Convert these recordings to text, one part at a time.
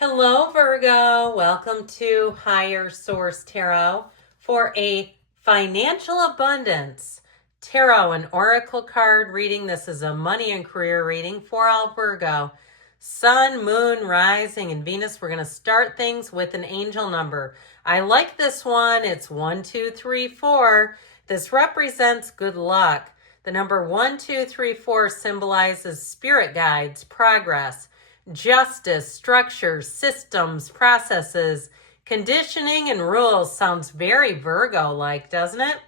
Hello, Virgo. Welcome to Higher Source Tarot for a financial abundance tarot and oracle card reading. This is a money and career reading for all Virgo. Sun, Moon, Rising, and Venus. We're going to start things with an angel number. I like this one. It's 1, 2, 3, 4. This represents good luck. The number 1, 2, 3, 4 symbolizes spirit guides, progress, justice, structures, systems, processes, conditioning, and rules. Sounds very Virgo-like, doesn't it?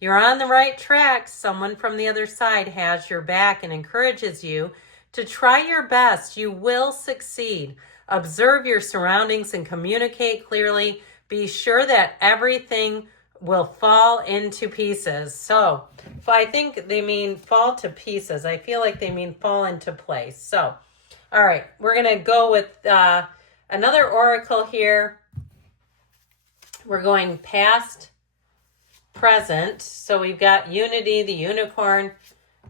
You're on the right track. Someone from the other side has your back and encourages you to try your best. You will succeed. Observe your surroundings and communicate clearly. Be sure that everything will fall into pieces. So I think they mean fall to pieces. I feel like they mean fall into place. So all right, we're going to go with another oracle here. We're going past, present. So we've got unity, the unicorn,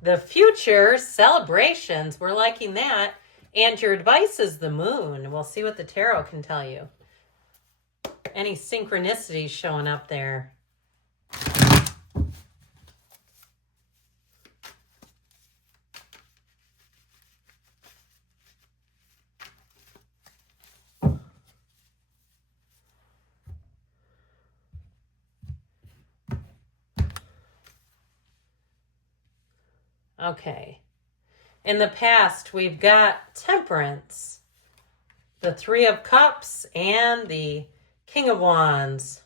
the future, celebrations. We're liking that. And your advice is the moon. We'll see what the tarot can tell you. Any synchronicities showing up there? Okay. In the past, we've got Temperance, the Three of Cups, and the King of Wands.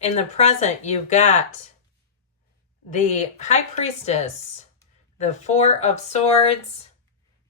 In the present, you've got the High Priestess, the Four of Swords,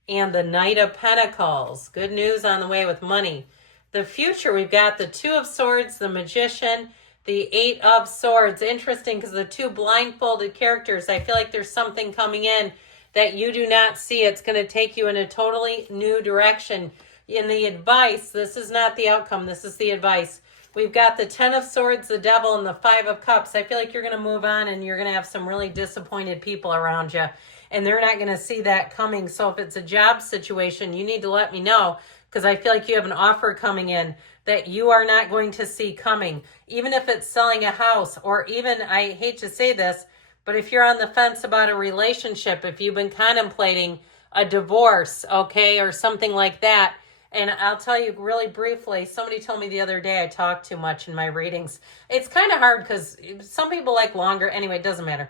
and the Knight of Pentacles. Good news on the way with money. The future, we've got the Two of Swords, the Magician, the Eight of Swords. Interesting because the two blindfolded characters, I feel like there's something coming in that you do not see. It's going to take you in a totally new direction. In the advice, this is not the outcome. This is the advice. We've got the Ten of Swords, the Devil, and the Five of Cups. I feel like you're going to move on and you're going to have some really disappointed people around you. And they're not going to see that coming. So if it's a job situation, you need to let me know because I feel like you have an offer coming in that you are not going to see coming. Even if it's selling a house, or even, I hate to say this, but if you're on the fence about a relationship, if you've been contemplating a divorce, okay, or something like that. And I'll tell you really briefly, somebody told me the other day I talk too much in my readings. It's kind of hard because some people like longer. Anyway, it doesn't matter.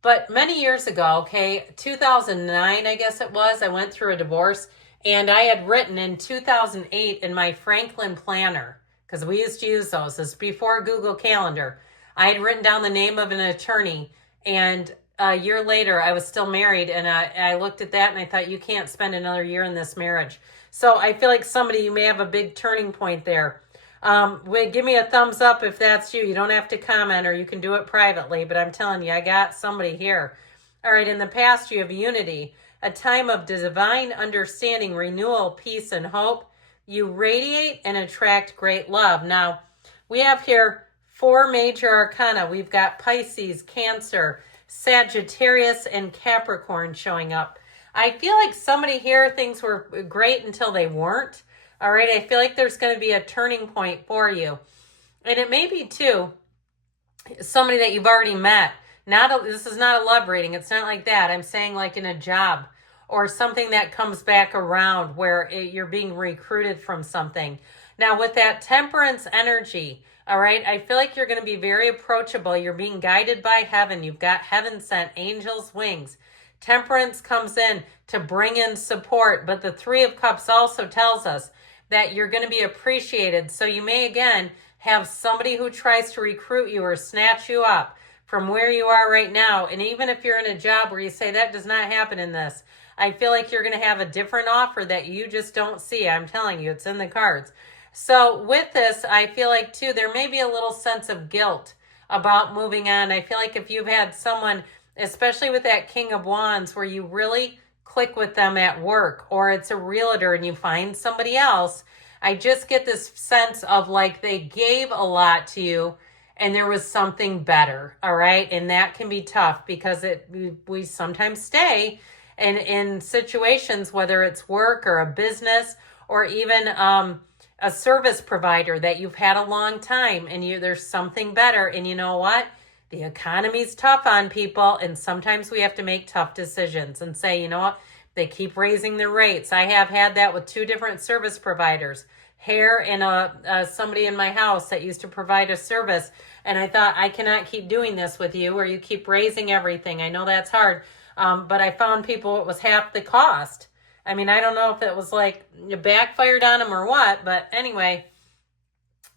But many years ago, okay, 2009, I guess it was, I went through a divorce. And I had written in 2008 in my Franklin planner, because we used to use those. This is before Google Calendar. I had written down the name of an attorney. And a year later, I was still married. And I looked at that and I thought, you can't spend another year in this marriage. So I feel like somebody, you may have a big turning point there. Give me a thumbs up if that's you. You don't have to comment, or you can do it privately. But I'm telling you, I got somebody here. All right, in the past, you have unity. A time of divine understanding, renewal, peace, and hope. You radiate and attract great love. Now, we have here 4 major arcana. We've got Pisces, Cancer, Sagittarius, and Capricorn showing up. I feel like somebody here, things were great until they weren't. All right, I feel like there's going to be a turning point for you. And it may be, too, somebody that you've already met. This is not a love reading. It's not like that. I'm saying like in a job or something that comes back around where you're being recruited from something. Now with that Temperance energy, all right, I feel like you're going to be very approachable. You're being guided by heaven. You've got heaven sent angels' wings. Temperance comes in to bring in support, but the Three of Cups also tells us that you're going to be appreciated. So you may again have somebody who tries to recruit you or snatch you up from where you are right now. And even if you're in a job where you say that does not happen in this, I feel like you're going to have a different offer that you just don't see. I'm telling you, it's in the cards. So with this, I feel like too, there may be a little sense of guilt about moving on. I feel like if you've had someone, especially with that King of Wands, where you really click with them at work, or it's a realtor and you find somebody else, I just get this sense of like they gave a lot to you and there was something better, all right? And that can be tough because we sometimes stay in situations, whether it's work or a business or even a service provider that you've had a long time, and there's something better. And you know what? The economy's tough on people, and sometimes we have to make tough decisions and say, you know what? They keep raising their rates. I have had that with 2 different service providers, hair and somebody in my house that used to provide a service. And I thought, I cannot keep doing this with you, or you keep raising everything. I know that's hard. But I found people, it was half the cost. I mean, I don't know if it was like it backfired on them or what, but anyway,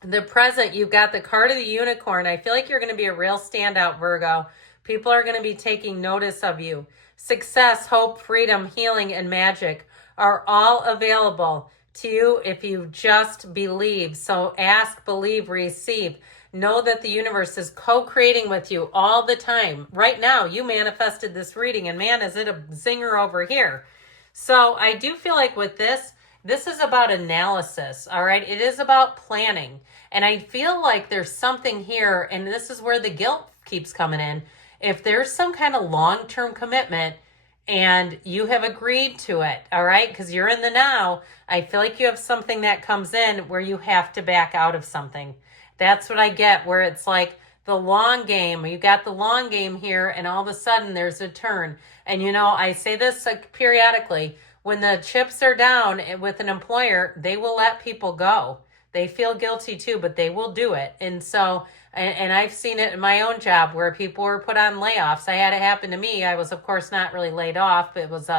the present, you've got the card of the unicorn. I feel like you're going to be a real standout, Virgo. People are going to be taking notice of you. Success, hope, freedom, healing, and magic are all available to you if you just believe. So ask, believe, receive. Know that the universe is co-creating with you all the time. Right now, you manifested this reading, and man, is it a zinger over here. So I do feel like with this is about analysis, all right? It is about planning. And I feel like there's something here, and this is where the guilt keeps coming in. If there's some kind of long-term commitment and you have agreed to it, all right, because you're in the now, I feel like you have something that comes in where you have to back out of something. That's what I get, where it's like the long game. You got the long game here, and all of a sudden there's a turn. And you know, I say this periodically, when the chips are down with an employer, they will let people go. They feel guilty too, but they will do it. And so, and I've seen it in my own job where people were put on layoffs. I had it happen to me. I was, of course, not really laid off. It was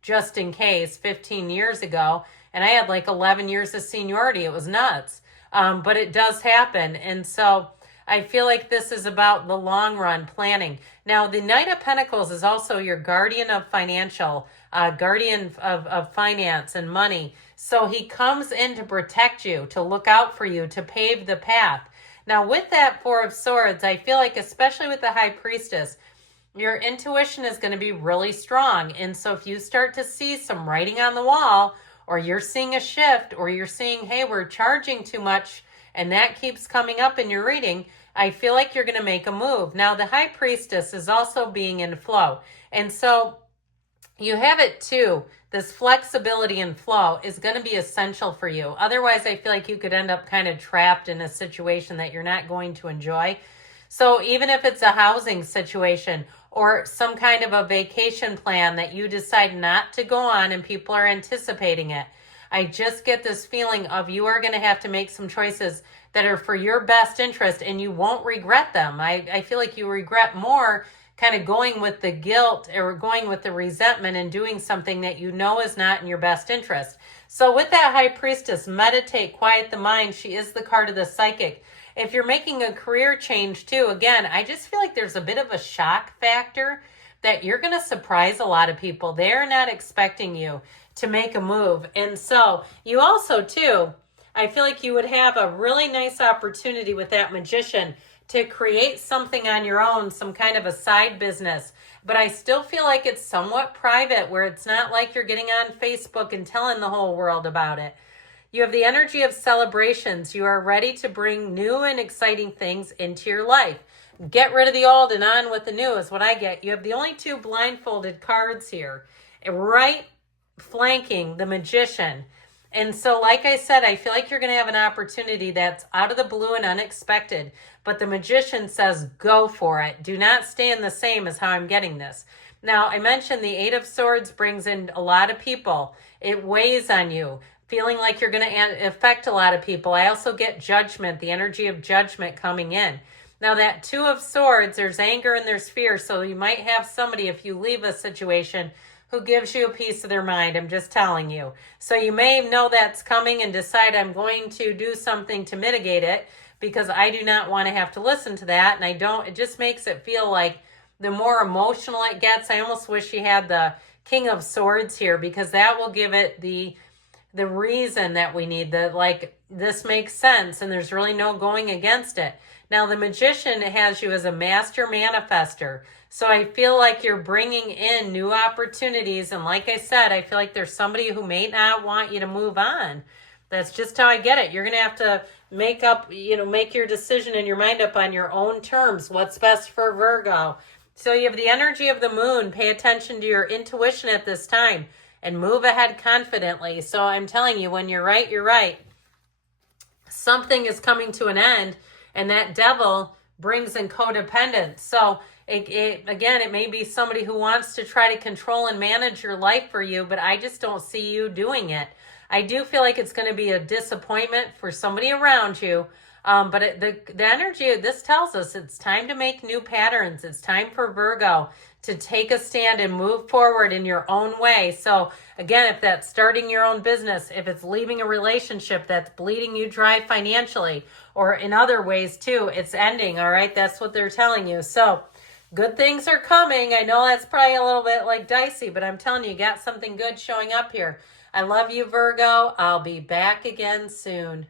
just in case 15 years ago. And I had like 11 years of seniority. It was nuts. But it does happen. And so I feel like this is about the long run planning. Now, the Knight of Pentacles is also your guardian of financial, guardian of finance and money. So he comes in to protect you, to look out for you, to pave the path. Now, with that 4 of Swords, I feel like, especially with the High Priestess, your intuition is going to be really strong. And so if you start to see some writing on the wall, or you're seeing a shift, or you're seeing, hey, we're charging too much, and that keeps coming up in your reading, I feel like you're going to make a move. Now, the High Priestess is also being in flow. And so you have it too. This flexibility and flow is going to be essential for you. Otherwise, I feel like you could end up kind of trapped in a situation that you're not going to enjoy. So even if it's a housing situation or some kind of a vacation plan that you decide not to go on and people are anticipating it, I just get this feeling of you are going to have to make some choices that are for your best interest, and you won't regret them. I feel like you regret more kind of going with the guilt or going with the resentment and doing something that you know is not in your best interest. So with that High Priestess, meditate, quiet the mind. She is the card of the psychic. If you're making a career change too, again, I just feel like there's a bit of a shock factor that you're going to surprise a lot of people. They're not expecting you to make a move. And so you also too, I feel like you would have a really nice opportunity with that Magician to create something on your own, some kind of a side business. But I still feel like it's somewhat private, where it's not like you're getting on Facebook and telling the whole world about it. You have the energy of celebrations. You are ready to bring new and exciting things into your life. Get rid of the old and on with the new is what I get. You have the only 2 blindfolded cards here, right flanking the Magician. And so, like I said, I feel like you're going to have an opportunity that's out of the blue and unexpected. But the Magician says, go for it. Do not stay in the same as how I'm getting this. Now, I mentioned the 8 of Swords brings in a lot of people. It weighs on you, feeling like you're going to affect a lot of people. I also get judgment, the energy of judgment coming in. Now, that 2 of Swords, there's anger and there's fear. So you might have somebody, if you leave a situation, who gives you a piece of their mind. I'm just telling you. So you may know that's coming and decide, I'm going to do something to mitigate it, because I do not want to have to listen to that. And I don't, it just makes it feel like the more emotional it gets. I almost wish you had the King of Swords here, because that will give it the reason that we need, that like, this makes sense and there's really no going against it. Now, the Magician has you as a master manifester. So I feel like you're bringing in new opportunities. And like I said, I feel like there's somebody who may not want you to move on. That's just how I get it. You're going to have to make your decision in your mind up on your own terms. What's best for Virgo? So you have the energy of the moon. Pay attention to your intuition at this time. and move ahead confidently. So I'm telling you, when you're right, you're right. Something is coming to an end, and that devil brings in codependence. So it may be somebody who wants to try to control and manage your life for you, but I just don't see you doing it. I do feel like it's going to be a disappointment for somebody around you. But the energy of this tells us it's time to make new patterns. It's time for Virgo to take a stand and move forward in your own way. So again, if that's starting your own business, if it's leaving a relationship that's bleeding you dry financially, or in other ways too, it's ending, all right? That's what they're telling you. So good things are coming. I know that's probably a little bit like dicey, but I'm telling you, you got something good showing up here. I love you, Virgo. I'll be back again soon.